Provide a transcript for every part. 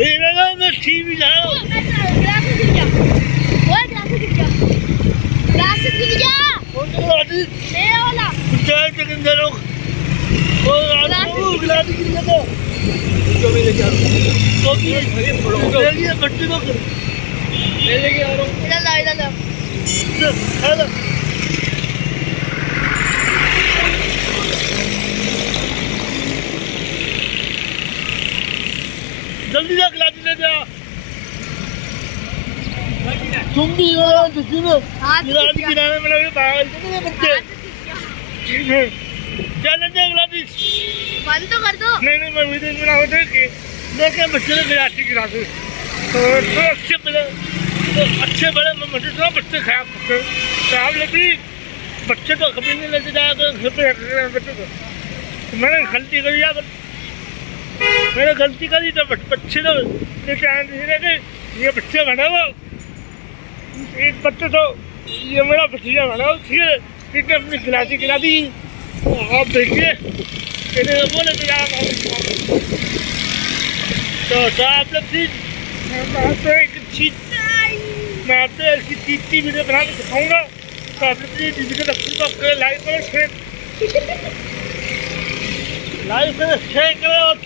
मैं टीवी जा रहा हूँ। बच्चे को ले लेके आ रहा हूँ। जल्दी जा गिलास ले जा। तुम भी गिलास गिराने में लगे पागल कितने बच्चे। चल जा गिलास बंद तो कर दो। नहीं मैं वीडियो बना रहा था कि लेके बच्चे ने गिलास गिरा दे तो अच्छे बड़े मुझे तो बच्चे खराब लेती बच्चे तो कभी नहीं लेते जाया घर पे बच्चे को मैंने गलती करी यार मैंने गलती करी तो बच्चे तो लेके आए थे ये बच्चे बना वो एक बच्चे तो ये मेरा भतीजा बना उसने अपनी गिलासी गिरा दी। आप देखिए बोले तो यार तो आप लोग प्लीज एक चीज मैं आपसे ऐसी चीज वीडियो बना के दिखाऊंगा तो आप लोग प्लीज वीडियो को लाइक करो शेयर करो और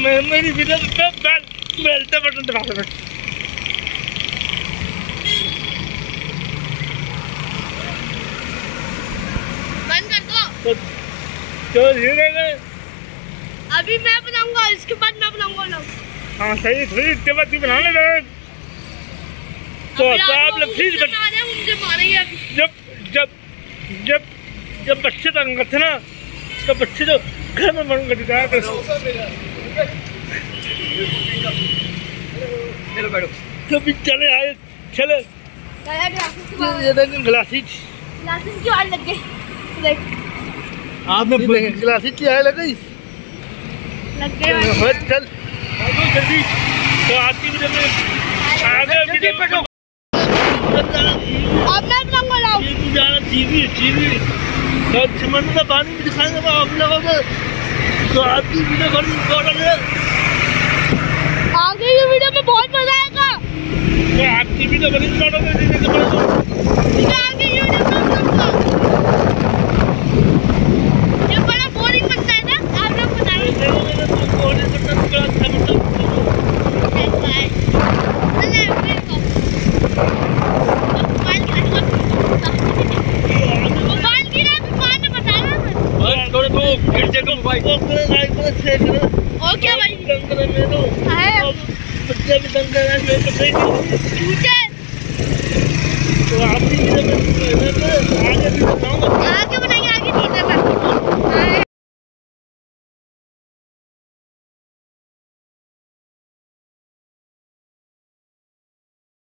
मेरी वीडियो पे बेल बटन दबा दो। बंद कर दो। तो धीरे अभी मैं बनाऊंगा इसके बाद मैं बनाऊंगा लोग। हाँ सही थोड़ी इसके बाद बनाने दो तो आप लोग प्लीज मुझे मारेंगे। जब बच्चे तंग करते ना तो बच्चे तो घर में मन कर दिया कभी चले आए चले ग्लासी की आग लग गई देख आपने ग्लासी की आग लग गई चल जल्दी तो आती वीडियो में आगे वीडियो पे अब मैं बनाऊंगा लाओ टीवी समझ में पानी में दिखाएंगे आप लोगों को तो आपकी वीडियो बड़ी इम्पोर्टेंट है। आगे ये वीडियो में बहुत मजा आएगा तो आपकी वीडियो बड़ी इम्पोर्टेंट है आगे ये वीडियो ये बड़ा बोरिंग बनता है ना आप लोग बताइए। ओके भाई बच्चे भी तंग कर रहे हैं तो आप भी आगे बनाइए।